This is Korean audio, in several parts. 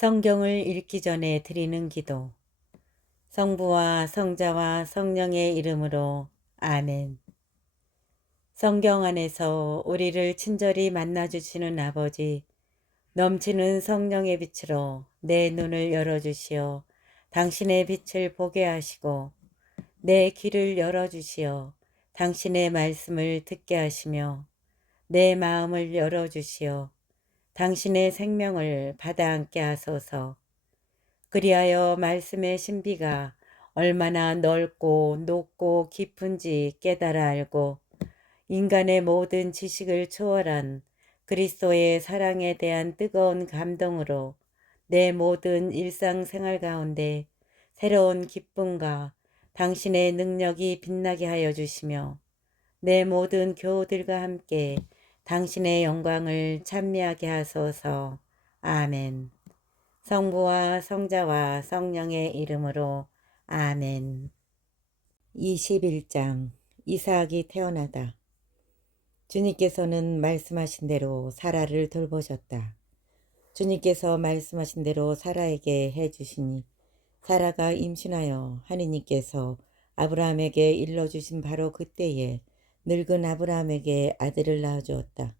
성경을 읽기 전에 드리는 기도. 성부와 성자와 성령의 이름으로 아멘. 성경 안에서 우리를 친절히 만나주시는 아버지, 넘치는 성령의 빛으로 내 눈을 열어주시어 당신의 빛을 보게 하시고 내 귀를 열어주시어 당신의 말씀을 듣게 하시며 내 마음을 열어주시어 당신의 생명을 받아 안게 하소서. 그리하여 말씀의 신비가 얼마나 넓고 높고 깊은지 깨달아 알고 인간의 모든 지식을 초월한 그리스도의 사랑에 대한 뜨거운 감동으로 내 모든 일상생활 가운데 새로운 기쁨과 당신의 능력이 빛나게 하여 주시며 내 모든 교우들과 함께 당신의 영광을 찬미하게 하소서. 아멘. 성부와 성자와 성령의 이름으로 아멘. 21장 이삭이 태어나다. 주님께서는 말씀하신 대로 사라를 돌보셨다. 주님께서 말씀하신 대로 사라에게 해주시니 사라가 임신하여 하느님께서 아브라함에게 일러주신 바로 그때에 늙은 아브라함에게 아들을 낳아주었다.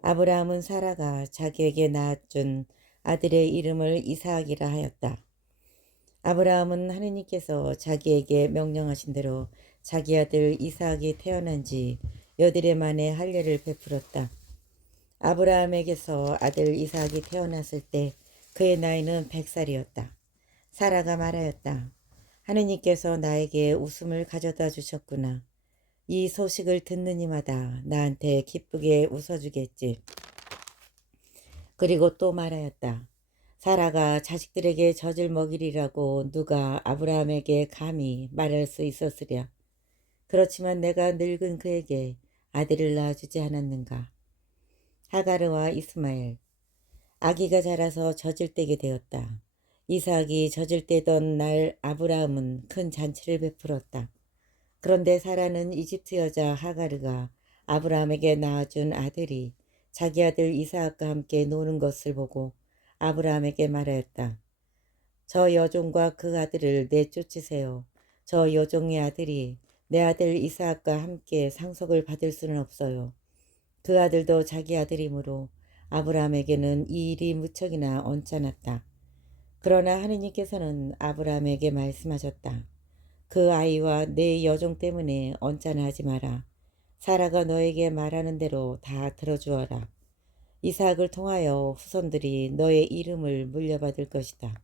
아브라함은 사라가 자기에게 낳아준 아들의 이름을 이삭이라 하였다. 아브라함은 하느님께서 자기에게 명령하신 대로 자기 아들 이삭이 태어난 지 여드레 만에 할례를 베풀었다. 아브라함에게서 아들 이삭이 태어났을 때 그의 나이는 100살이었다. 사라가 말하였다. 하느님께서 나에게 웃음을 가져다 주셨구나. 이 소식을 듣는 이마다 나한테 기쁘게 웃어주겠지. 그리고 또 말하였다. 사라가 자식들에게 젖을 먹이리라고 누가 아브라함에게 감히 말할 수 있었으랴. 그렇지만 내가 늙은 그에게 아들을 낳아주지 않았는가. 하가르와 이스마엘. 아기가 자라서 젖을 떼게 되었다. 이삭이 젖을 떼던 날 아브라함은 큰 잔치를 베풀었다. 그런데 사라는 이집트 여자 하가르가 아브라함에게 낳아준 아들이 자기 아들 이삭과 함께 노는 것을 보고 아브라함에게 말하였다. 저 여종과 그 아들을 내쫓으세요. 저 여종의 아들이 내 아들 이삭과 함께 상속을 받을 수는 없어요. 그 아들도 자기 아들이므로 아브라함에게는 이 일이 무척이나 언짢았다. 그러나 하느님께서는 아브라함에게 말씀하셨다. 그 아이와 내 여종 때문에 언짢아하지 마라. 사라가 너에게 말하는 대로 다 들어주어라. 이삭을 통하여 후손들이 너의 이름을 물려받을 것이다.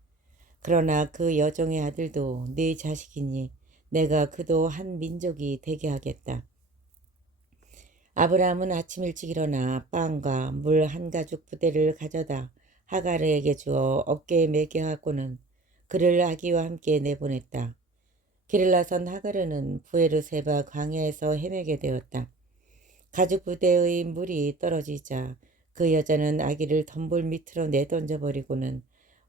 그러나 그 여종의 아들도 네 자식이니 내가 그도 한 민족이 되게 하겠다. 아브라함은 아침 일찍 일어나 빵과 물 한 가죽 부대를 가져다 하가르에게 주어 어깨에 매게 하고는 그를 아기와 함께 내보냈다. 길을 나선 하가르는 부에르세바 광야에서 헤매게 되었다. 가죽 부대의 물이 떨어지자 그 여자는 아기를 덤불 밑으로 내던져버리고는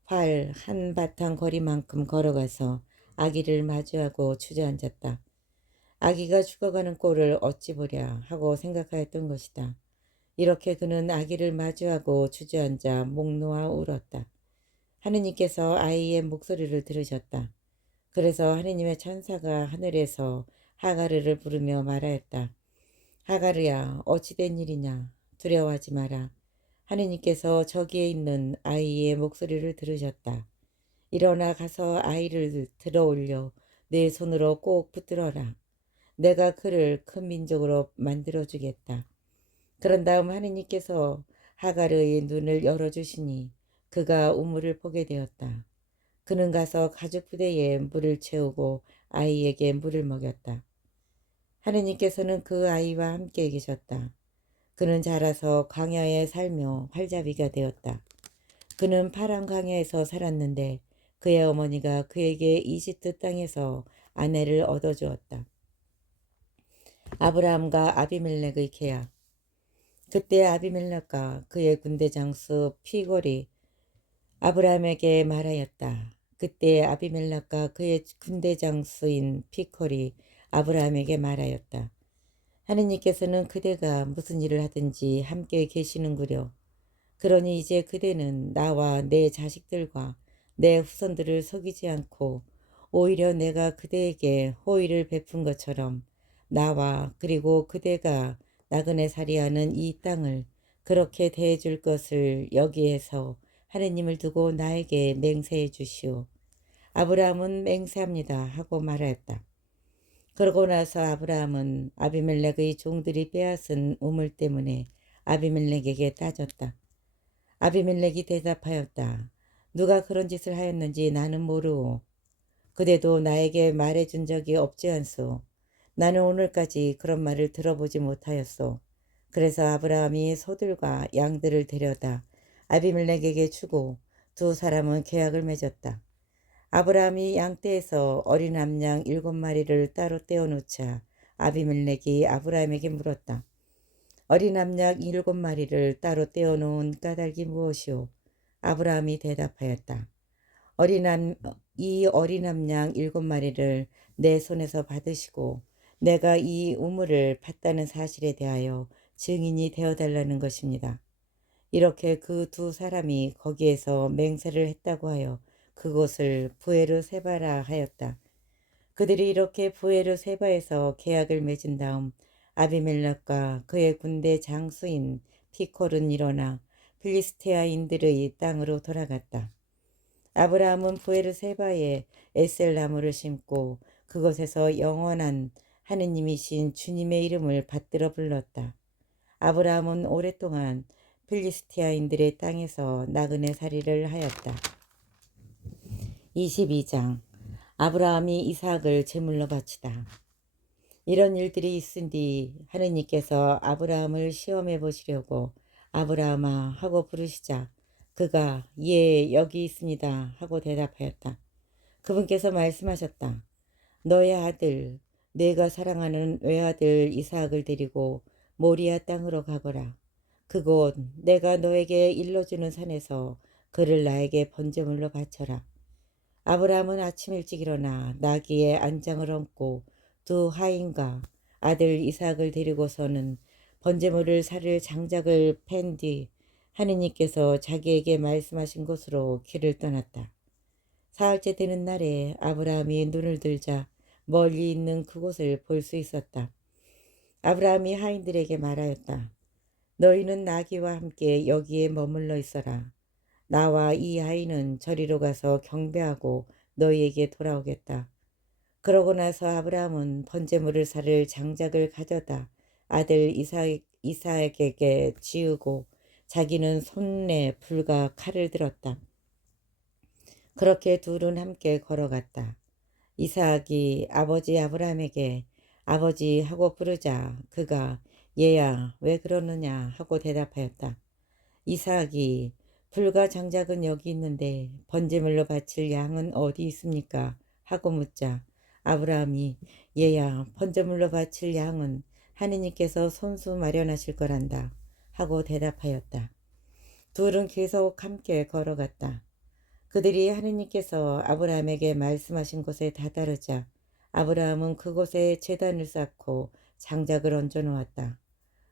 활 한 바탕 거리만큼 걸어가서 아기를 마주하고 주저앉았다. 아기가 죽어가는 꼴을 어찌 보랴 하고 생각하였던 것이다. 이렇게 그는 아기를 마주하고 주저앉아 목 놓아 울었다. 하느님께서 아이의 목소리를 들으셨다. 그래서 하느님의 천사가 하늘에서 하가르를 부르며 말하였다. 하가르야, 어찌된 일이냐? 두려워하지 마라. 하느님께서 저기에 있는 아이의 목소리를 들으셨다. 일어나 가서 아이를 들어 올려 내 손으로 꼭 붙들어라. 내가 그를 큰 민족으로 만들어주겠다. 그런 다음 하느님께서 하가르의 눈을 열어주시니 그가 우물을 보게 되었다. 그는 가서 가죽 부대에 물을 채우고 아이에게 물을 먹였다. 하느님께서는 그 아이와 함께 계셨다. 그는 자라서 광야에 살며 활자비가 되었다. 그는 파란 광야에서 살았는데 그의 어머니가 그에게 이집트 땅에서 아내를 얻어주었다. 아브라함과 아비멜렉의 계약. 그때 아비멜렉과 그의 군대 장수 피골이 아브라함에게 말하였다. 그때 아비멜렉과 그의 군대 장수인 피콜이 아브라함에게 말하였다. 하느님께서는 그대가 무슨 일을 하든지 함께 계시는구려. 그러니 이제 그대는 나와 내 자식들과 내 후손들을 속이지 않고 오히려 내가 그대에게 호의를 베푼 것처럼 나와 그리고 그대가 나그네 살이하는 이 땅을 그렇게 대해 줄 것을 여기에서 하느님을 두고 나에게 맹세해 주시오. 아브라함은 맹세합니다 하고 말하였다. 그러고 나서 아브라함은 아비멜렉의 종들이 빼앗은 우물 때문에 아비멜렉에게 따졌다. 아비멜렉이 대답하였다. 누가 그런 짓을 하였는지 나는 모르오. 그대도 나에게 말해준 적이 없지 않소. 나는 오늘까지 그런 말을 들어보지 못하였소. 그래서 아브라함이 소들과 양들을 데려다 아비멜렉에게 주고 두 사람은 계약을 맺었다. 아브라함이 양떼에서 어린 암양 7마리를 따로 떼어놓자 아비멜렉이 아브라함에게 물었다. 어린 암양 7마리를 따로 떼어놓은 까닭이 무엇이오? 아브라함이 대답하였다. 이 어린 암양 7마리를 내 손에서 받으시고 내가 이 우물을 팠다는 사실에 대하여 증인이 되어달라는 것입니다. 이렇게 그 두 사람이 거기에서 맹세를 했다고 하여 그곳을 부에르 세바라 하였다. 그들이 이렇게 부에르 세바에서 계약을 맺은 다음 아비멜렉과 그의 군대 장수인 피콜은 일어나 필리스테아인들의 땅으로 돌아갔다. 아브라함은 부에르 세바에 에셀나무를 심고 그곳에서 영원한 하느님이신 주님의 이름을 받들어 불렀다. 아브라함은 오랫동안 필리스티아인들의 땅에서 나그네 살이를 하였다. 22장 아브라함이 이삭을 제물로 바치다. 이런 일들이 있은 뒤 하느님께서 아브라함을 시험해 보시려고 아브라함아 하고 부르시자 그가 예 여기 있습니다 하고 대답하였다. 그분께서 말씀하셨다. 너의 아들 내가 사랑하는 외아들 이삭을 데리고 모리아 땅으로 가거라. 그곳 내가 너에게 일러주는 산에서 그를 나에게 번제물로 바쳐라. 아브라함은 아침 일찍 일어나 나귀의 안장을 얹고 두 하인과 아들 이삭을 데리고서는 번제물을 사를 장작을 팬 뒤 하느님께서 자기에게 말씀하신 곳으로 길을 떠났다. 사흘째 되는 날에 아브라함이 눈을 들자 멀리 있는 그곳을 볼 수 있었다. 아브라함이 하인들에게 말하였다. 너희는 나귀와 함께 여기에 머물러 있어라. 나와 이 아이는 저리로 가서 경배하고 너희에게 돌아오겠다. 그러고 나서 아브라함은 번제물을 사를 장작을 가져다 아들 이삭에게 지우고 자기는 손에 불과 칼을 들었다. 그렇게 둘은 함께 걸어갔다. 이삭이 아버지 아브라함에게 아버지 하고 부르자 그가 얘야 왜 그러느냐 하고 대답하였다. 이삭이 불과 장작은 여기 있는데 번제물로 바칠 양은 어디 있습니까? 하고 묻자 아브라함이 얘야 번제물로 바칠 양은 하느님께서 손수 마련하실 거란다 하고 대답하였다. 둘은 계속 함께 걸어갔다. 그들이 하느님께서 아브라함에게 말씀하신 곳에 다다르자 아브라함은 그곳에 제단을 쌓고 장작을 얹어 놓았다.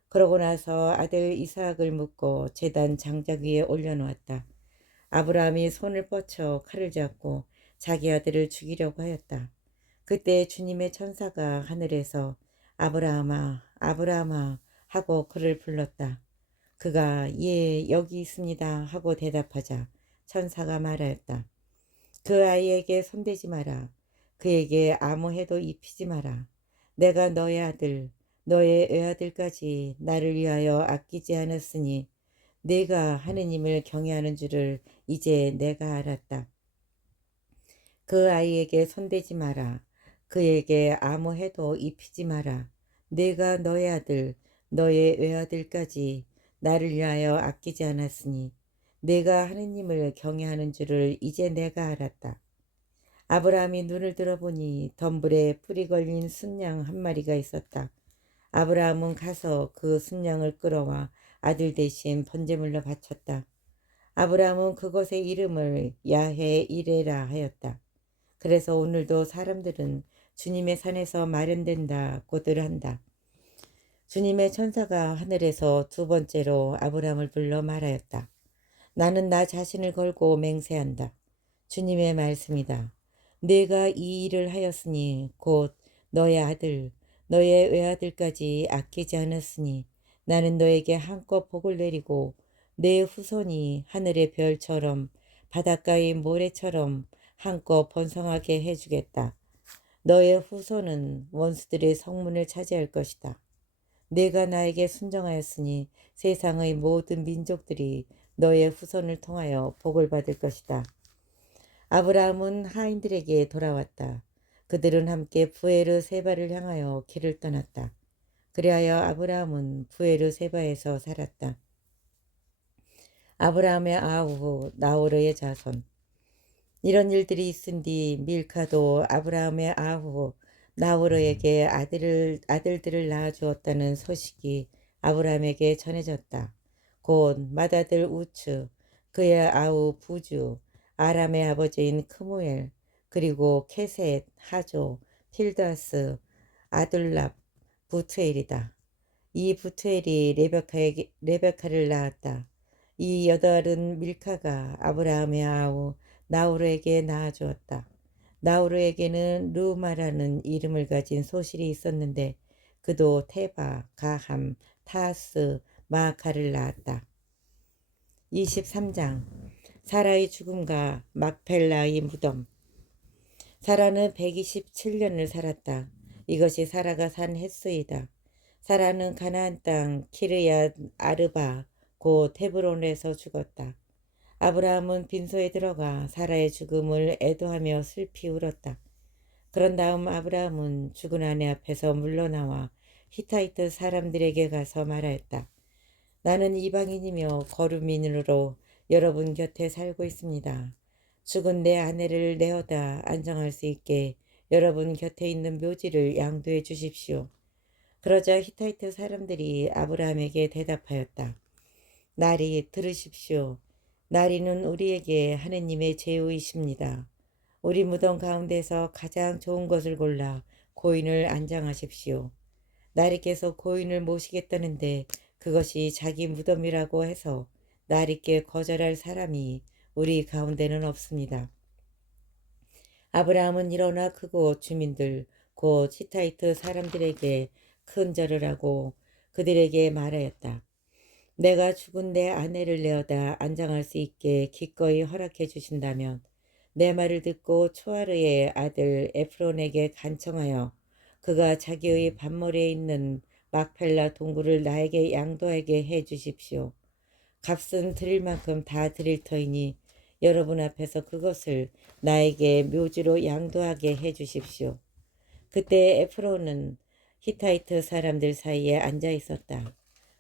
그러고 나서 아들 이삭을 묶고 제단 장작 위에 올려놓았다. 아브라함이 손을 뻗쳐 칼을 잡고 자기 아들을 죽이려고 하였다. 그때 주님의 천사가 하늘에서 아브라함아 아브라함아 하고 그를 불렀다. 그가 예 여기 있습니다 하고 대답하자 천사가 말하였다. 그 아이에게 손대지 마라. 그에게 아무 해도 입히지 마라. 내가 너의 아들 너의 외아들까지 나를 위하여 아끼지 않았으니 내가 하느님을 경외하는 줄을 이제 내가 알았다. 그 아이에게 손대지 마라. 그에게 아무 해도 입히지 마라. 내가 너의 아들 너의 외아들까지 나를 위하여 아끼지 않았으니 내가 하느님을 경외하는 줄을 이제 내가 알았다. 아브라함이 눈을 들어보니 덤불에 뿔이 걸린 순양 한 마리가 있었다. 아브라함은 가서 그 순양을 끌어와 아들 대신 번제물로 바쳤다. 아브라함은 그곳의 이름을 야헤 이레라 하였다. 그래서 오늘도 사람들은 주님의 산에서 마련된다고들 한다. 주님의 천사가 하늘에서 두 번째로 아브라함을 불러 말하였다. 나는 나 자신을 걸고 맹세한다. 주님의 말씀이다. 내가 이 일을 하였으니 곧 너의 아들, 너의 외아들까지 아끼지 않았으니 나는 너에게 한껏 복을 내리고 내 후손이 하늘의 별처럼 바닷가의 모래처럼 한껏 번성하게 해주겠다. 너의 후손은 원수들의 성문을 차지할 것이다. 내가 나에게 순종하였으니 세상의 모든 민족들이 너의 후손을 통하여 복을 받을 것이다. 아브라함은 하인들에게 돌아왔다. 그들은 함께 부에르 세바를 향하여 길을 떠났다. 그리하여 아브라함은 부에르 세바에서 살았다. 아브라함의 아우 나호르의 자손. 이런 일들이 있은 뒤 밀카도 아브라함의 아우 나호르에게 아들들을 낳아주었다는 소식이 아브라함에게 전해졌다. 곧 맏아들 우츠, 그의 아우 부주, 아람의 아버지인 크무엘, 그리고 케셋, 하조, 필다스, 아둘랍, 부투엘이다. 이 부투엘이 레베카를 낳았다. 이 여덟은 밀카가 아브라함의 아우 나우르에게 낳아주었다. 나우르에게는 루마라는 이름을 가진 소실이 있었는데 그도 테바, 가함, 타스, 마아카를 낳았다. 23장 사라의 죽음과 막펠라의 무덤. 사라는 127년을 살았다. 이것이 사라가 산 횟수이다. 사라는 가나안 땅 키르얏 아르바 곧 헤브론에서 죽었다. 아브라함은 빈소에 들어가 사라의 죽음을 애도하며 슬피 울었다. 그런 다음 아브라함은 죽은 아내 앞에서 물러나와 히타이트 사람들에게 가서 말하였다. 나는 이방인이며 거류민으로 여러분 곁에 살고 있습니다. 죽은 내 아내를 내어다 안정할 수 있게 여러분 곁에 있는 묘지를 양도해 주십시오. 그러자 히타이트 사람들이 아브라함에게 대답하였다. 나리 들으십시오. 나리는 우리에게 하느님의 제후이십니다. 우리 무덤 가운데서 가장 좋은 것을 골라 고인을 안장하십시오. 나리께서 고인을 모시겠다는데 그것이 자기 무덤이라고 해서 나리께 거절할 사람이 우리 가운데는 없습니다. 아브라함은 일어나 그곳 주민들 곧 히타이트 사람들에게 큰 절을 하고 그들에게 말하였다. 내가 죽은 내 아내를 내어다 안장할 수 있게 기꺼이 허락해 주신다면 내 말을 듣고 초아르의 아들 에프론에게 간청하여 그가 자기의 밭머리에 있는 막펠라 동굴을 나에게 양도하게 해 주십시오. 값은 드릴 만큼 다 드릴 터이니 여러분 앞에서 그것을 나에게 묘지로 양도하게 해 주십시오. 그때 에프론은 히타이트 사람들 사이에 앉아 있었다.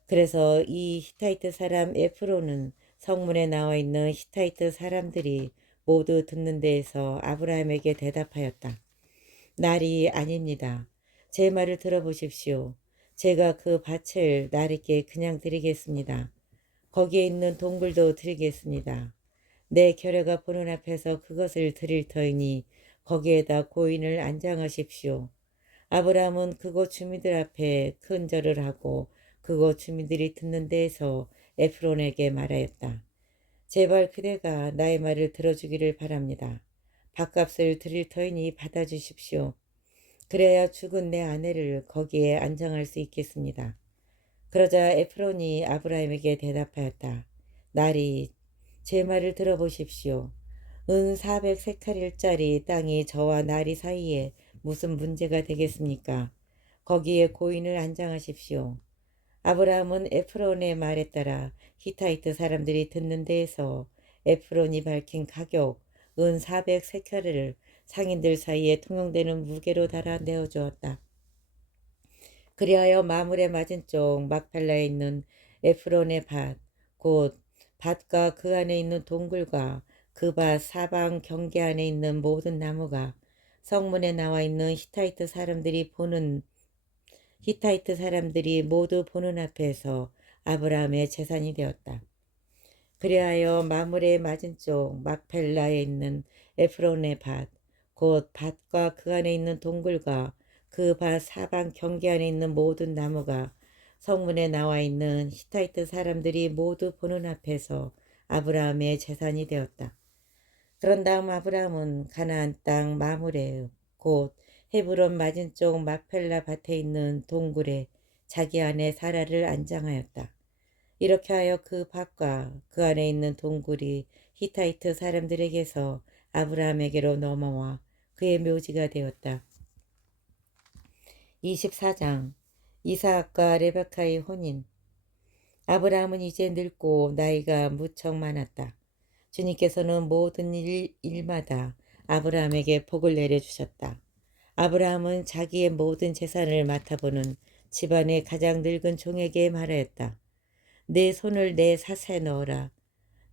그래서 이 히타이트 사람 에프론은 성문에 나와 있는 히타이트 사람들이 모두 듣는 데에서 아브라함에게 대답하였다. 날이 아닙니다. 제 말을 들어보십시오. 제가 그 밭을 나리께 그냥 드리겠습니다. 거기에 있는 동굴도 드리겠습니다. 내 결례가 보는 앞에서 그것을 드릴 터이니 거기에다 고인을 안장하십시오. 아브라함은 그곳 주민들 앞에 큰 절을 하고 그곳 주민들이 듣는 데에서 에프론에게 말하였다. 제발 그대가 나의 말을 들어주기를 바랍니다. 밥값을 드릴 터이니 받아주십시오. 그래야 죽은 내 아내를 거기에 안정할 수 있겠습니다. 그러자 에프론이 아브라함에게 대답하였다. 나리, 제 말을 들어보십시오. 은 400세칼일짜리 땅이 저와 나리 사이에 무슨 문제가 되겠습니까? 거기에 고인을 안장하십시오. 아브라함은 에프론의 말에 따라 히타이트 사람들이 듣는 데에서 에프론이 밝힌 가격 은 400세칼을 상인들 사이에 통용되는 무게로 달아 내어주었다. 그리하여 마물의 맞은쪽 막펠라에 있는 에프론의 밭, 곧 밭과 그 안에 있는 동굴과 그 밭 사방 경계 안에 있는 모든 나무가 성문에 나와 있는 히타이트 사람들이 모두 보는 앞에서 아브라함의 재산이 되었다. 그리하여 마물의 맞은쪽 막펠라에 있는 에프론의 밭, 곧 밭과 그 안에 있는 동굴과 그 밭 사방 경계 안에 있는 모든 나무가 성문에 나와 있는 히타이트 사람들이 모두 보는 앞에서 아브라함의 재산이 되었다. 그런 다음 아브라함은 가나안 땅 마므레 곧 헤브론 맞은쪽 막펠라 밭에 있는 동굴에 자기 아내 사라를 안장하였다. 이렇게 하여 그 밭과 그 안에 있는 동굴이 히타이트 사람들에게서 아브라함에게로 넘어와 그의 묘지가 되었다. 24장 이삭과 레베카의 혼인. 아브라함은 이제 늙고 나이가 무척 많았다. 주님께서는 모든 일마다 아브라함에게 복을 내려주셨다. 아브라함은 자기의 모든 재산을 맡아보는 집안의 가장 늙은 종에게 말하였다. 내 손을 내 사사에 넣어라.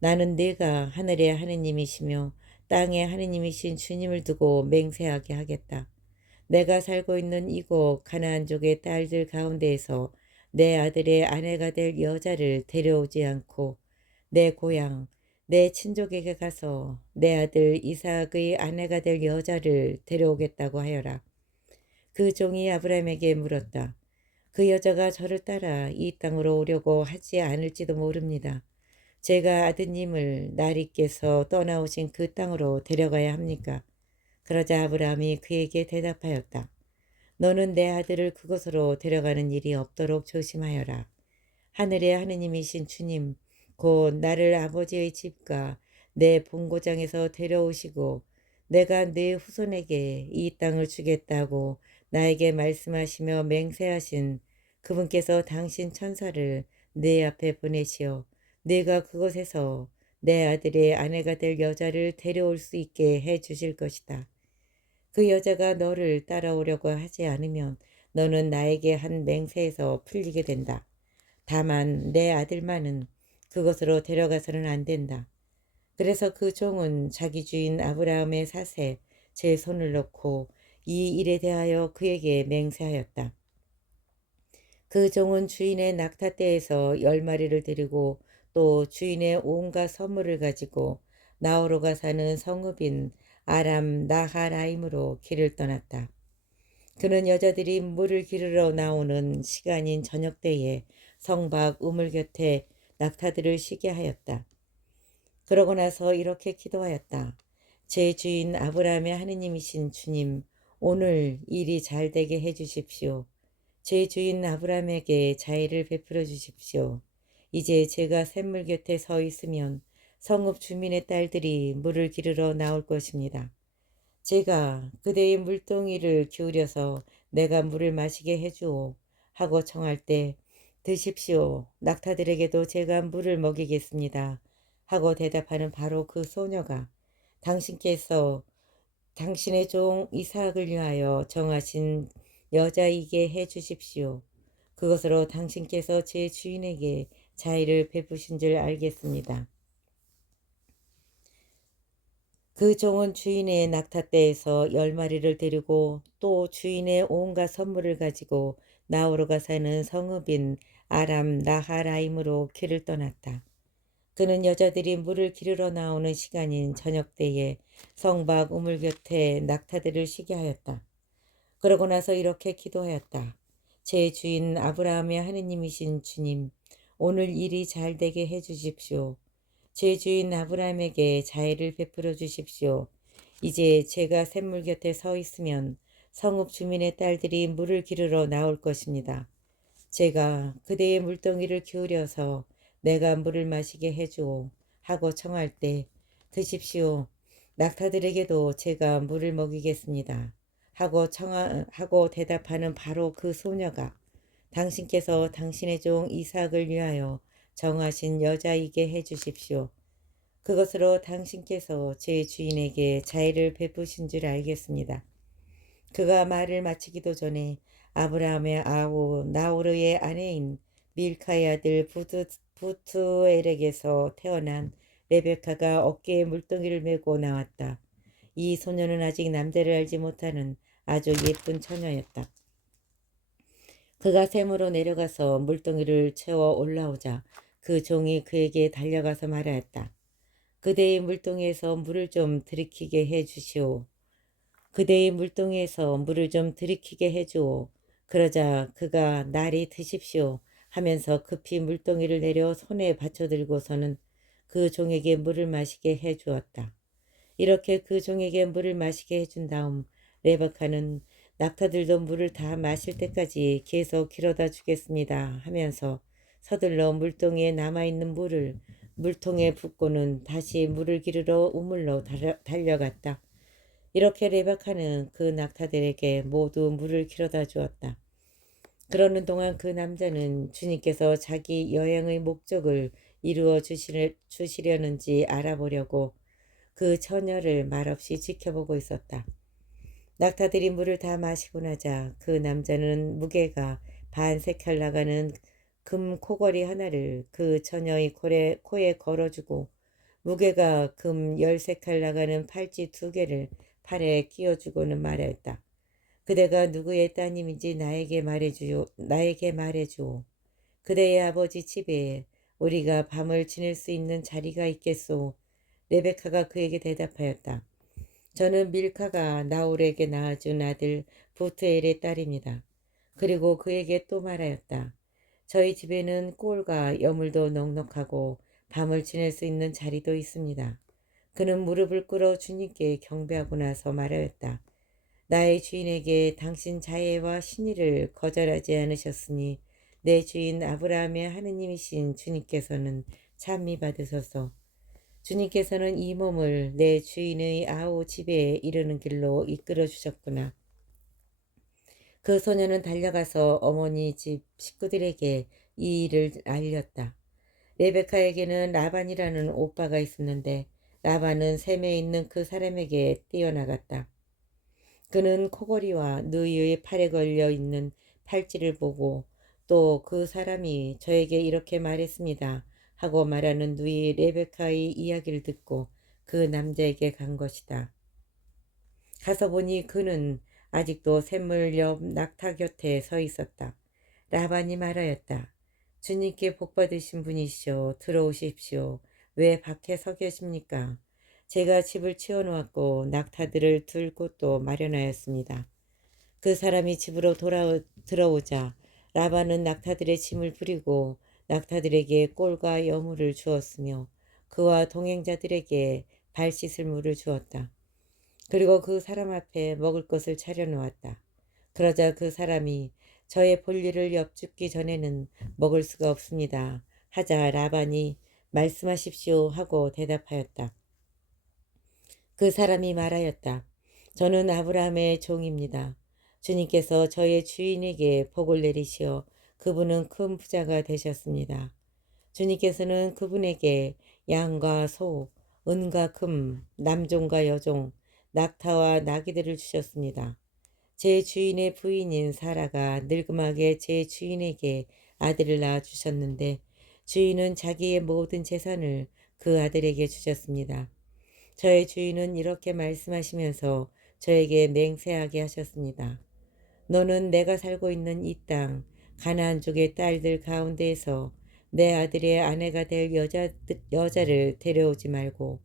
나는 내가 하늘의 하느님이시며 땅의 하느님이신 주님을 두고 맹세하게 하겠다. 내가 살고 있는 이곳 가나안족의 딸들 가운데에서 내 아들의 아내가 될 여자를 데려오지 않고 내 고향 내 친족에게 가서 내 아들 이삭의 아내가 될 여자를 데려오겠다고 하여라. 그 종이 아브라함에게 물었다. 그 여자가 저를 따라 이 땅으로 오려고 하지 않을지도 모릅니다. 제가 아드님을 나리께서 떠나오신 그 땅으로 데려가야 합니까? 그러자 아브라함이 그에게 대답하였다. 너는 내 아들을 그곳으로 데려가는 일이 없도록 조심하여라. 하늘의 하느님이신 주님 곧 나를 아버지의 집과 내 본고장에서 데려오시고 내가 내 후손에게 이 땅을 주겠다고 나에게 말씀하시며 맹세하신 그분께서 당신 천사를 내 앞에 보내시어 내가 그곳에서 내 아들의 아내가 될 여자를 데려올 수 있게 해 주실 것이다. 그 여자가 너를 따라오려고 하지 않으면 너는 나에게 한 맹세에서 풀리게 된다. 다만 내 아들만은 그것으로 데려가서는 안 된다. 그래서 그 종은 자기 주인 아브라함의 삿에 제 손을 넣고 이 일에 대하여 그에게 맹세하였다. 그 종은 주인의 낙타떼에서 10마리를 데리고 또 주인의 온갖 선물을 가지고 나오로가 사는 성읍인 아람 나하라임으로 길을 떠났다. 그는 여자들이 물을 기르러 나오는 시간인 저녁 때에 성 밖 우물 곁에 낙타들을 쉬게 하였다. 그러고 나서 이렇게 기도하였다. 제 주인 아브라함의 하느님이신 주님, 오늘 일이 잘 되게 해 주십시오. 제 주인 아브라함에게 자애를 베풀어 주십시오. 이제 제가 샘물 곁에 서 있으면 성읍 주민의 딸들이 물을 기르러 나올 것입니다. 제가 그대의 물동이를 기울여서 내가 물을 마시게 해주오 하고 청할 때 드십시오. 낙타들에게도 제가 물을 먹이겠습니다. 하고 대답하는 바로 그 소녀가 당신께서 당신의 종 이삭을 위하여 정하신 여자이게 해 주십시오. 그것으로 당신께서 제 주인에게 자애를 베푸신 줄 알겠습니다. 그 종은 주인의 낙타떼에서 10마리를 데리고 또 주인의 온갖 선물을 가지고 나오로가 사는 성읍인 아람 나하라임으로 길을 떠났다. 그는 여자들이 물을 기르러 나오는 시간인 저녁 때에 성 밖 우물 곁에 낙타들을 쉬게 하였다. 그러고 나서 이렇게 기도하였다. 제 주인 아브라함의 하느님이신 주님, 오늘 일이 잘 되게 해 주십시오. 제 주인 아브라함에게 자애를 베풀어 주십시오. 이제 제가 샘물 곁에 서 있으면 성읍 주민의 딸들이 물을 기르러 나올 것입니다. 제가 그대의 물동이를 기울여서 내가 물을 마시게 해주오 하고 청할 때 드십시오. 낙타들에게도 제가 물을 먹이겠습니다. 하고 대답하는 바로 그 소녀가 당신께서 당신의 종 이삭을 위하여 정하신 여자이게 해 주십시오. 그것으로 당신께서 제 주인에게 자애를 베푸신 줄 알겠습니다. 그가 말을 마치기도 전에 아브라함의 아우 나오르의 아내인 밀카의 아들 부투엘에게서 태어난 레베카가 어깨에 물동이를 메고 나왔다. 이 소녀는 아직 남자를 알지 못하는 아주 예쁜 처녀였다. 그가 샘으로 내려가서 물동이를 채워 올라오자 그 종이 그에게 달려가서 말하였다. 그대의 물동이에서 물을 좀 들이키게 해 주시오. 그대의 물동이에서 물을 좀 들이키게 해주오. 그러자 그가 날이 드십시오 하면서 급히 물동이를 내려 손에 받쳐 들고서는 그 종에게 물을 마시게 해 주었다. 이렇게 그 종에게 물을 마시게 해준 다음 레베카는 낙타들도 물을 다 마실 때까지 계속 길어다 주겠습니다 하면서 서둘러 물동이에 남아있는 물을 물통에 붓고는 다시 물을 기르러 우물로 달려갔다. 이렇게 레베카는 그 낙타들에게 모두 물을 길어다 주었다. 그러는 동안 그 남자는 주님께서 자기 여행의 목적을 이루어 주시려는지 알아보려고 그 처녀를 말없이 지켜보고 있었다. 낙타들이 물을 다 마시고 나자 그 남자는 무게가 반세칼 나가는 금 코걸이 하나를 그 처녀의 코에 걸어주고 무게가 금 13칼 나가는 팔찌 2개를 팔에 끼워주고는 말했다. 그대가 누구의 따님인지 나에게 말해주오. 그대의 아버지 집에 우리가 밤을 지낼 수 있는 자리가 있겠소. 레베카가 그에게 대답하였다. 저는 밀카가 나홀에게 낳아준 아들 부트엘의 딸입니다. 그리고 그에게 또 말하였다. 저희 집에는 꿀과 여물도 넉넉하고 밤을 지낼 수 있는 자리도 있습니다. 그는 무릎을 꿇어 주님께 경배하고 나서 말하였다. 나의 주인에게 당신 자애와 신의를 거절하지 않으셨으니 내 주인 아브라함의 하느님이신 주님께서는 찬미 받으소서. 주님께서는 이 몸을 내 주인의 아우 집에 이르는 길로 이끌어 주셨구나. 그 소녀는 달려가서 어머니 집 식구들에게 이 일을 알렸다. 레베카에게는 라반이라는 오빠가 있었는데 라반은 샘에 있는 그 사람에게 뛰어나갔다. 그는 코걸이와 누이의 팔에 걸려 있는 팔찌를 보고 또 그 사람이 저에게 이렇게 말했습니다 하고 말하는 누이 레베카의 이야기를 듣고 그 남자에게 간 것이다. 가서 보니 그는 아직도 샘물 옆 낙타 곁에 서 있었다. 라반이 말하였다. 주님께 복받으신 분이시오. 들어오십시오. 왜 밖에 서 계십니까? 제가 집을 치워놓았고 낙타들을 둘 곳도 마련하였습니다. 그 사람이 집으로 들어오자 라반은 낙타들의 짐을 부리고 낙타들에게 꼴과 여물을 주었으며 그와 동행자들에게 발 씻을 물을 주었다. 그리고 그 사람 앞에 먹을 것을 차려놓았다. 그러자 그 사람이 저의 볼일을 엿죽기 전에는 먹을 수가 없습니다. 하자 라반이 말씀하십시오 하고 대답하였다. 그 사람이 말하였다. 저는 아브라함의 종입니다. 주님께서 저의 주인에게 복을 내리시어 그분은 큰 부자가 되셨습니다. 주님께서는 그분에게 양과 소, 은과 금, 남종과 여종, 낙타와 나귀들을 주셨습니다. 제 주인의 부인인 사라가 늙음하게 제 주인에게 아들을 낳아 주셨는데 주인은 자기의 모든 재산을 그 아들에게 주셨습니다. 저의 주인은 이렇게 말씀하시면서 저에게 맹세하게 하셨습니다. 너는 내가 살고 있는 이 땅 가나안 족의 딸들 가운데에서 내 아들의 아내가 될 여자를 데려오지 말고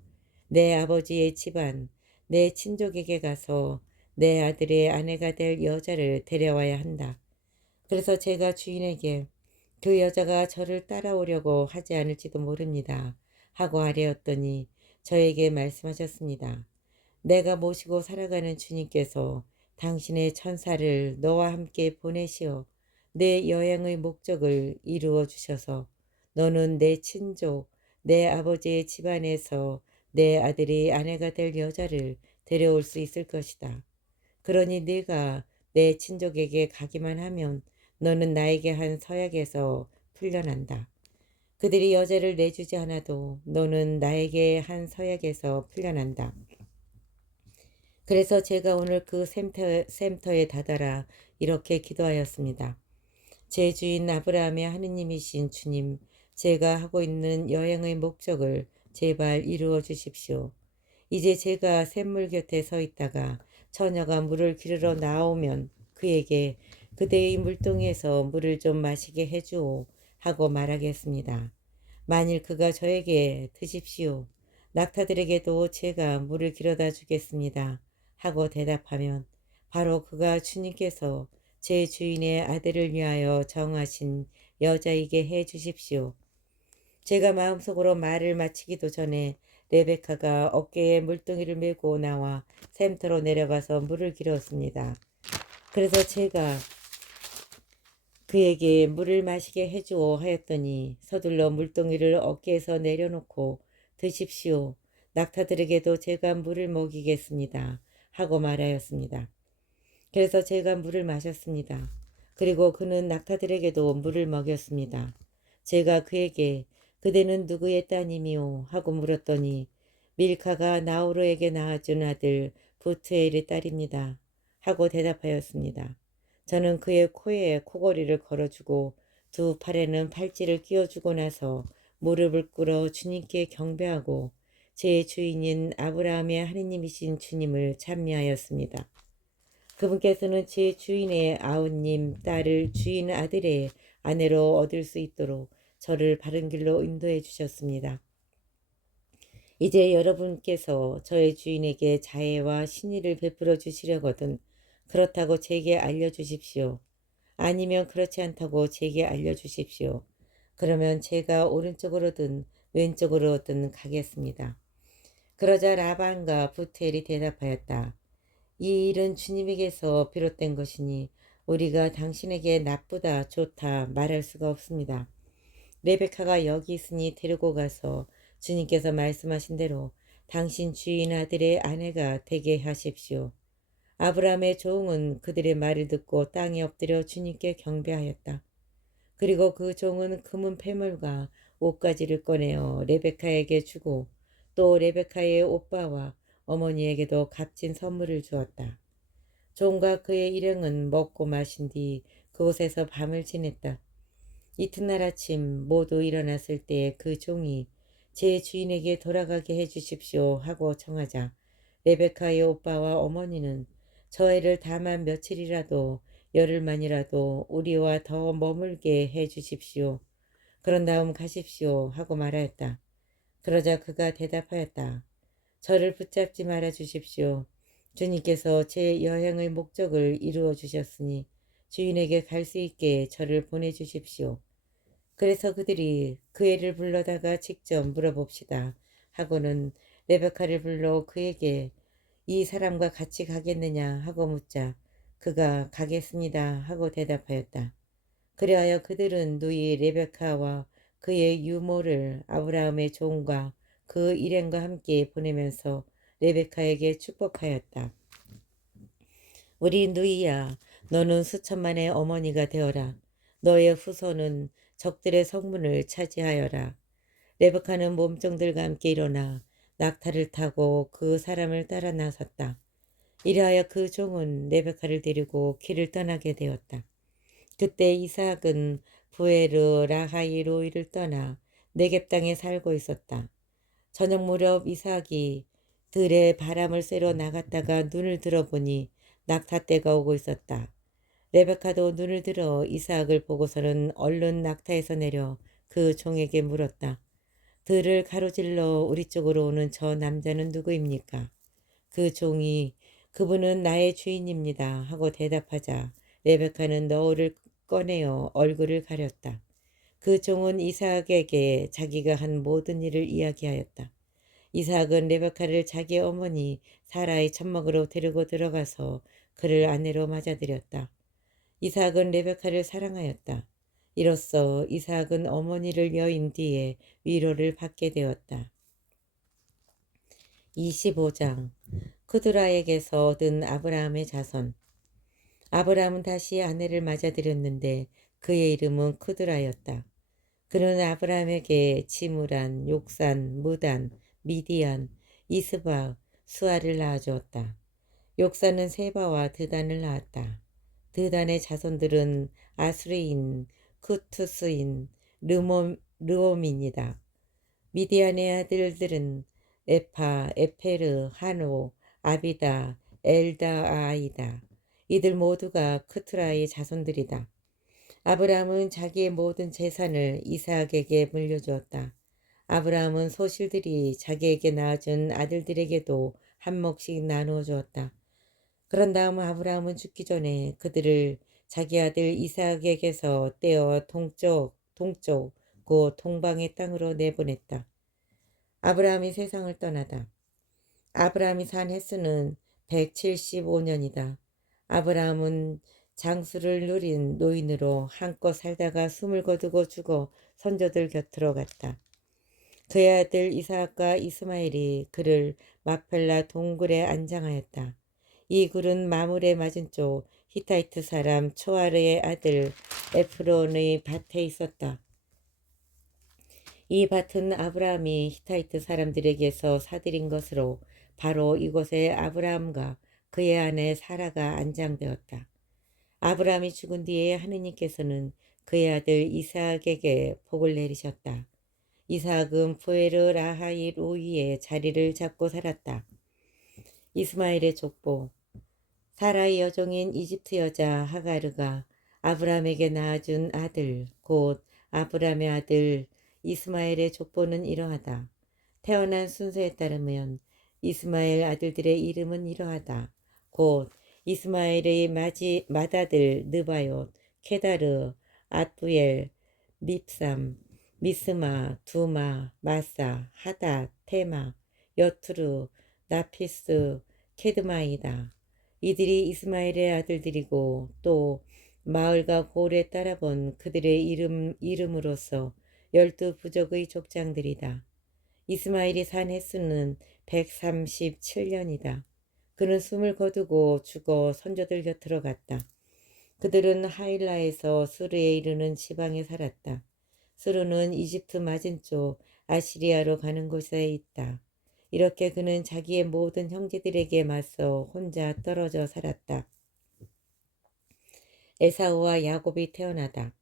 내 아버지의 집안 내 친족에게 가서 내 아들의 아내가 될 여자를 데려와야 한다. 그래서 제가 주인에게 그 여자가 저를 따라오려고 하지 않을지도 모릅니다 하고 아뢰었더니 저에게 말씀하셨습니다. 내가 모시고 살아가는 주님께서 당신의 천사를 너와 함께 보내시어 내 여행의 목적을 이루어 주셔서 너는 내 친족, 내 아버지의 집안에서 내 아들이 아내가 될 여자를 데려올 수 있을 것이다. 그러니 네가 내 친족에게 가기만 하면 너는 나에게 한 서약에서 풀려난다. 그들이 여자를 내주지 않아도 너는 나에게 한 서약에서 풀려난다. 그래서 제가 오늘 그 샘터에 다다라 이렇게 기도하였습니다. 제 주인 아브라함의 하느님이신 주님, 제가 하고 있는 여행의 목적을 제발 이루어 주십시오. 이제 제가 샘물 곁에 서 있다가 처녀가 물을 기르러 나오면 그에게 그대의 물동이에서 물을 좀 마시게 해주오 하고 말하겠습니다. 만일 그가 저에게 드십시오. 낙타들에게도 제가 물을 길어다 주겠습니다. 하고 대답하면 바로 그가 주님께서 제 주인의 아들을 위하여 정하신 여자이게 해 주십시오. 제가 마음속으로 말을 마치기도 전에 레베카가 어깨에 물동이를 메고 나와 샘터로 내려가서 물을 길었습니다. 그래서 제가 그에게 물을 마시게 해주오 하였더니 서둘러 물동이를 어깨에서 내려놓고 드십시오. 낙타들에게도 제가 물을 먹이겠습니다. 하고 말하였습니다. 그래서 제가 물을 마셨습니다. 그리고 그는 낙타들에게도 물을 먹였습니다. 제가 그에게 그대는 누구의 따님이오? 하고 물었더니 밀카가 나우루에게 낳아준 아들 부투엘의 딸입니다. 하고 대답하였습니다. 저는 그의 코에 코걸이를 걸어주고 두 팔에는 팔찌를 끼워주고 나서 무릎을 꿇어 주님께 경배하고 제 주인인 아브라함의 하느님이신 주님을 찬미하였습니다. 그분께서는 제 주인의 아우님 딸을 주인 아들의 아내로 얻을 수 있도록 저를 바른 길로 인도해 주셨습니다. 이제 여러분께서 저의 주인에게 자애와 신의를 베풀어 주시려거든 그렇다고 제게 알려주십시오. 아니면 그렇지 않다고 제게 알려주십시오. 그러면 제가 오른쪽으로든 왼쪽으로든 가겠습니다. 그러자 라반과 부엘이 대답하였다. 이 일은 주님에게서 비롯된 것이니 우리가 당신에게 나쁘다 좋다 말할 수가 없습니다. 레베카가 여기 있으니 데리고 가서 주님께서 말씀하신 대로 당신 주인 아들의 아내가 되게 하십시오. 아브라함의 종은 그들의 말을 듣고 땅에 엎드려 주님께 경배하였다. 그리고 그 종은 금은 패물과 옷가지를 꺼내어 레베카에게 주고 또 레베카의 오빠와 어머니에게도 값진 선물을 주었다. 종과 그의 일행은 먹고 마신 뒤 그곳에서 밤을 지냈다. 이튿날 아침 모두 일어났을 때 그 종이 제 주인에게 돌아가게 해주십시오 하고 청하자 레베카의 오빠와 어머니는 저 애를 다만 며칠이라도 열흘만이라도 우리와 더 머물게 해주십시오. 그런 다음 가십시오 하고 말하였다. 그러자 그가 대답하였다. 저를 붙잡지 말아 주십시오. 주님께서 제 여행의 목적을 이루어 주셨으니 주인에게 갈 수 있게 저를 보내주십시오. 그래서 그들이 그 애를 불러다가 직접 물어봅시다 하고는 레베카를 불러 그에게 이 사람과 같이 가겠느냐 하고 묻자 그가 가겠습니다 하고 대답하였다. 그리하여 그들은 누이 레베카와 그의 유모를 아브라함의 종과 그 일행과 함께 보내면서 레베카에게 축복하였다. 우리 누이야, 너는 수천만의 어머니가 되어라. 너의 후손은 적들의 성문을 차지하여라. 레베카는 몸종들과 함께 일어나 낙타를 타고 그 사람을 따라 나섰다. 이리하여 그 종은 레베카를 데리고 길을 떠나게 되었다. 그때 이삭은 부에르 라하이로이를 떠나 네겝 땅에 살고 있었다. 저녁 무렵 이삭이 들에 바람을 쐬러 나갔다가 눈을 들어보니 낙타떼가 오고 있었다. 레베카도 눈을 들어 이삭을 보고서는 얼른 낙타에서 내려 그 종에게 물었다. 들을 가로질러 우리 쪽으로 오는 저 남자는 누구입니까? 그 종이 그분은 나의 주인입니다 하고 대답하자 레베카는 너울을 꺼내어 얼굴을 가렸다. 그 종은 이삭에게 자기가 한 모든 일을 이야기하였다. 이삭은 레베카를 자기 어머니 사라의 젖먹으로 데리고 들어가서 그를 아내로 맞아들였다. 이삭은 레베카를 사랑하였다. 이로써 이삭은 어머니를 여인 뒤에 위로를 받게 되었다. 25장 크두라에게서 얻은 아브라함의 자손. 아브라함은 다시 아내를 맞아들였는데 그의 이름은 크두라였다. 그는 아브라함에게 지무란, 욕산, 무단, 미디안, 이스바, 수아를 낳아주었다. 욕산은 세바와 드단을 낳았다. 드단의 자손들은 아수리인, 쿠투스인, 르오민이다. 미디안의 아들들은 에파, 에페르, 하노, 아비다, 엘다아이다. 이들 모두가 크투라의 자손들이다. 아브라함은 자기의 모든 재산을 이삭에게 물려주었다. 아브라함은 소실들이 자기에게 낳아준 아들들에게도 한 몫씩 나누어 주었다. 그런 다음 아브라함은 죽기 전에 그들을 자기 아들 이삭에게서 떼어 동쪽, 곧 동방의 땅으로 내보냈다. 아브라함이 세상을 떠나다. 아브라함이 산 횟수는 175년이다. 아브라함은 장수를 누린 노인으로 한껏 살다가 숨을 거두고 죽어 선조들 곁으로 갔다. 그의 아들 이삭과 이스마엘이 그를 막펠라 동굴에 안장하였다. 이 굴은 마물의 맞은쪽 히타이트 사람 초아르의 아들 에프론의 밭에 있었다. 이 밭은 아브라함이 히타이트 사람들에게서 사들인 것으로 바로 이곳에 아브라함과 그의 아내 사라가 안장되었다. 아브라함이 죽은 뒤에 하느님께서는 그의 아들 이삭에게 복을 내리셨다. 이삭은 부에르 라하이 로이의 자리를 잡고 살았다. 이스마엘의 족보. 사라의 여종인 이집트 여자 하가르가 아브라함에게 낳아준 아들 곧 아브라함의 아들 이스마엘의 족보는 이러하다. 태어난 순서에 따르면 이스마엘 아들들의 이름은 이러하다. 곧 이스마엘의 맏아들 느바옅, 케다르, 앗부엘, 밉삼, 미스마, 두마, 마사, 하닷, 테마, 여투르, 나피스, 케드마이다. 이들이 이스마엘의 아들들이고 또 마을과 골에 따라본 그들의 이름으로서 12부족의 족장들이다. 이스마엘이 산 횟수는 137년이다. 그는 숨을 거두고 죽어 선조들 곁으로 갔다. 그들은 하일라에서 수르에 이르는 지방에 살았다. 수르는 이집트 맞은쪽 아시리아로 가는 곳에 있다. 이렇게 그는 자기의 모든 형제들에게 맞서 혼자 떨어져 살았다. 에사우와 야곱이 태어나다.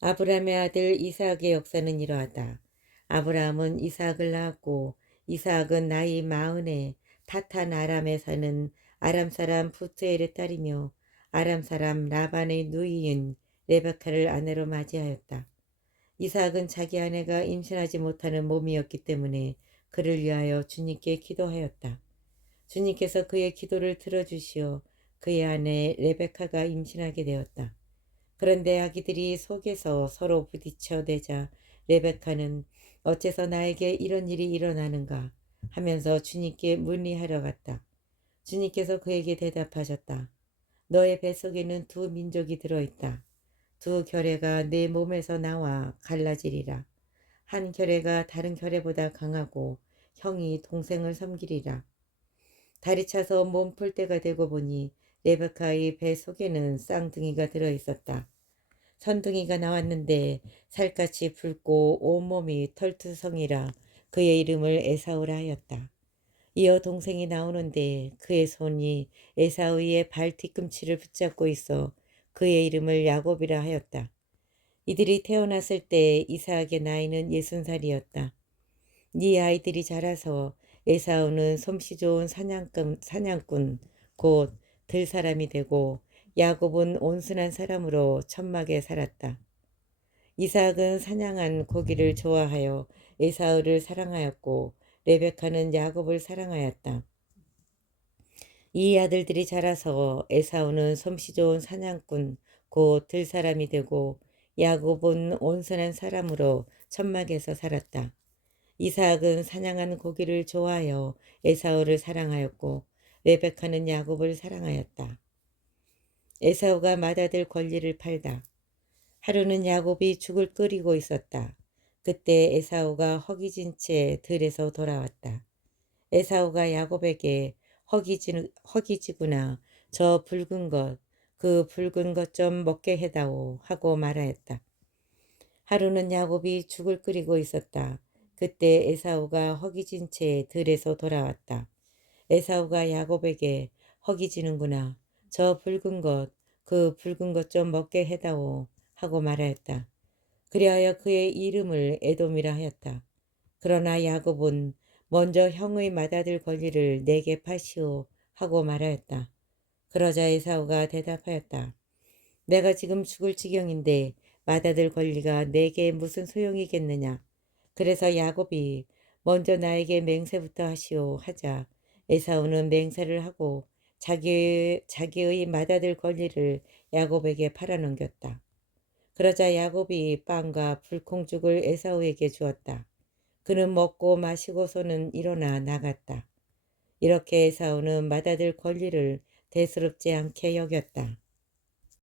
아브라함의 아들 이삭의 역사는 이러하다. 아브라함은 이삭을 낳았고 이삭은 나이 40에 파탄 아람에 사는 아람 사람 부투엘의 딸이며 아람 사람 라반의 누이인 레베카를 아내로 맞이하였다. 이삭은 자기 아내가 임신하지 못하는 몸이었기 때문에 그를 위하여 주님께 기도하였다. 주님께서 그의 기도를 들어주시어 그의 아내 레베카가 임신하게 되었다. 그런데 아기들이 속에서 서로 부딪혀대자 레베카는 어째서 나에게 이런 일이 일어나는가 하면서 주님께 문의하러 갔다. 주님께서 그에게 대답하셨다. 너의 뱃속에는 두 민족이 들어있다. 두 결애가 내 몸에서 나와 갈라지리라. 한 결애가 다른 결애보다 강하고 형이 동생을 섬기리라. 달이 차서 몸 풀 때가 되고 보니 레베카의 배 속에는 쌍둥이가 들어있었다. 선둥이가 나왔는데 살갗이 붉고 온몸이 털투성이라 그의 이름을 에사우라 하였다. 이어 동생이 나오는데 그의 손이 에사우의 발 뒤꿈치를 붙잡고 있어 그의 이름을 야곱이라 하였다. 이들이 태어났을 때 이삭의 나이는 60살이었다. 네 아이들이 자라서 에사우는 솜씨 좋은 사냥꾼 곧 들사람이 되고 야곱은 온순한 사람으로 천막에 살았다. 이삭은 사냥한 고기를 좋아하여 에사우를 사랑하였고 레베카는 야곱을 사랑하였다. 이 아들들이 자라서 에사우는 솜씨 좋은 사냥꾼 곧 들사람이 되고 야곱은 온순한 사람으로 천막에서 살았다. 이삭은 사냥한 고기를 좋아하여 에사우를 사랑하였고 레베카는 야곱을 사랑하였다. 에사우가 맏아들 권리를 팔다. 하루는 야곱이 죽을 끓이고 있었다. 그때 에사우가 허기진 채 들에서 돌아왔다. 에사우가 야곱에게 허기지구나. 저 붉은 것, 그 붉은 것 좀 먹게 해다오 하고 말하였다. 하루는 야곱이 죽을 끓이고 있었다. 그때 에사우가 허기진 채 들에서 돌아왔다. 에사우가 야곱에게 허기지는구나. 저 붉은 것, 그 붉은 것 좀 먹게 해다오 하고 말하였다. 그리하여 그의 이름을 에돔이라 하였다. 그러나 야곱은 먼저 형의 맏아들 권리를 내게 파시오 하고 말하였다. 그러자 에사우가 대답하였다. 내가 지금 죽을 지경인데 맏아들 권리가 내게 무슨 소용이겠느냐. 그래서 야곱이 먼저 나에게 맹세부터 하시오 하자 에사우는 맹세를 하고 자기의 맏아들 권리를 야곱에게 팔아넘겼다. 그러자 야곱이 빵과 불콩죽을 에사우에게 주었다. 그는 먹고 마시고서는 일어나 나갔다. 이렇게 에사우는 맏아들 권리를 대수롭지 않게 여겼다.